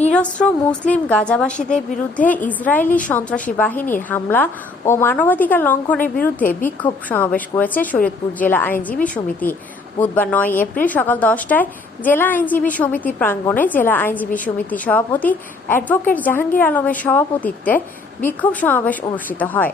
নিরস্ত্র মুসলিম গাজাবাসীদের বিরুদ্ধে ইসরায়েলি সন্ত্রাসী বাহিনীর হামলা ও মানবাধিকার লঙ্ঘনের বিরুদ্ধে বিক্ষোভ সমাবেশ করেছে শরীয়তপুর জেলা আইনজীবী সমিতি। বুধবার নয় এপ্রিল সকাল দশটায় জেলা আইনজীবী সমিতি প্রাঙ্গণে জেলা আইনজীবী সমিতির সভাপতি অ্যাডভোকেট জাহাঙ্গীর আলমের সভাপতিত্বে বিক্ষোভ সমাবেশ অনুষ্ঠিত হয়।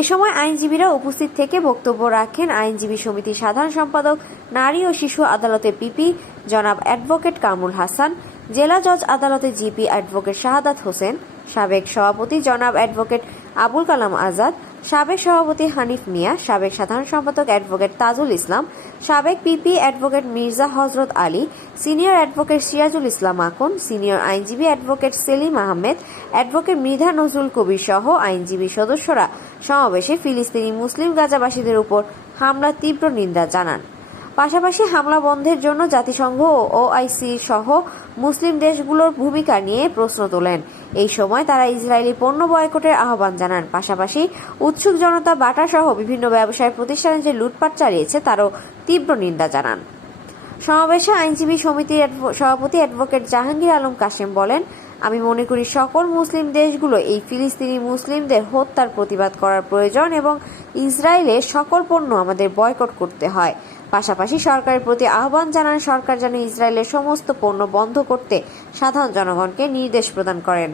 এ সময় আইনজীবীরা উপস্থিত থেকে বক্তব্য রাখেন আইনজীবী সমিতির সাধারণ সম্পাদক, নারী ও শিশু আদালতে পিপি জনাব অ্যাডভোকেট কামরুল হাসান জেলা জজ আদালতে জিপি অ্যাডভোকেট শাহাদাত হোসেন, সাবেক সভাপতি জনাব অ্যাডভোকেট আবুল কালাম আজাদ, সাবেক সভাপতি হানিফ মিয়া, সাবেক সাধারণ সম্পাদক অ্যাডভোকেট তাজুল ইসলাম, সাবেক PP advocate Mirza Hazrat Ali, senior advocate Sirajul Islam Akon, senior আইনজীবী অ্যাডভোকেট সেলিম আহমেদ, অ্যাডভোকেট মৃধা নজরুল কবির সহ আইনজীবী সদস্যরা সমাবেশে ফিলিস্তিনি মুসলিম গাজাবাসীদের উপর হামলার তীব্র নিন্দা জানান। পাশাপাশি হামলা বন্ধের জন্য জাতিসংঘ ও ওআইসি সহ মুসলিম দেশগুলোর ভূমিকা নিয়ে প্রশ্ন তোলেন। এই সময় তারা ইসরায়েলি পণ্য বয়কটের আহ্বান জানান। পাশাপাশি উৎসুক জনতা বাটা সহ বিভিন্ন ব্যবসায় প্রতিষ্ঠানে যে লুটপাট চালিয়েছে, তারও তীব্র নিন্দা জানান। সমাবেশে আইনজীবী সমিতির সভাপতি অ্যাডভোকেট জাহাঙ্গীর আলম কাশেম বলেন আমি মনে করি সকল মুসলিম দেশগুলো এই ফিলিস্তিনি মুসলিমদের হত্যার প্রতিবাদ করার প্রয়োজন এবং ইসরায়েলে সকল পণ্য আমাদের বয়কট করতে হয়। পাশাপাশি সরকারের প্রতি আহ্বান জানান সরকার যেন ইসরায়েলের সমস্ত পণ্য বন্ধ করতে সাধারণ জনগণকে নির্দেশ প্রদান করেন।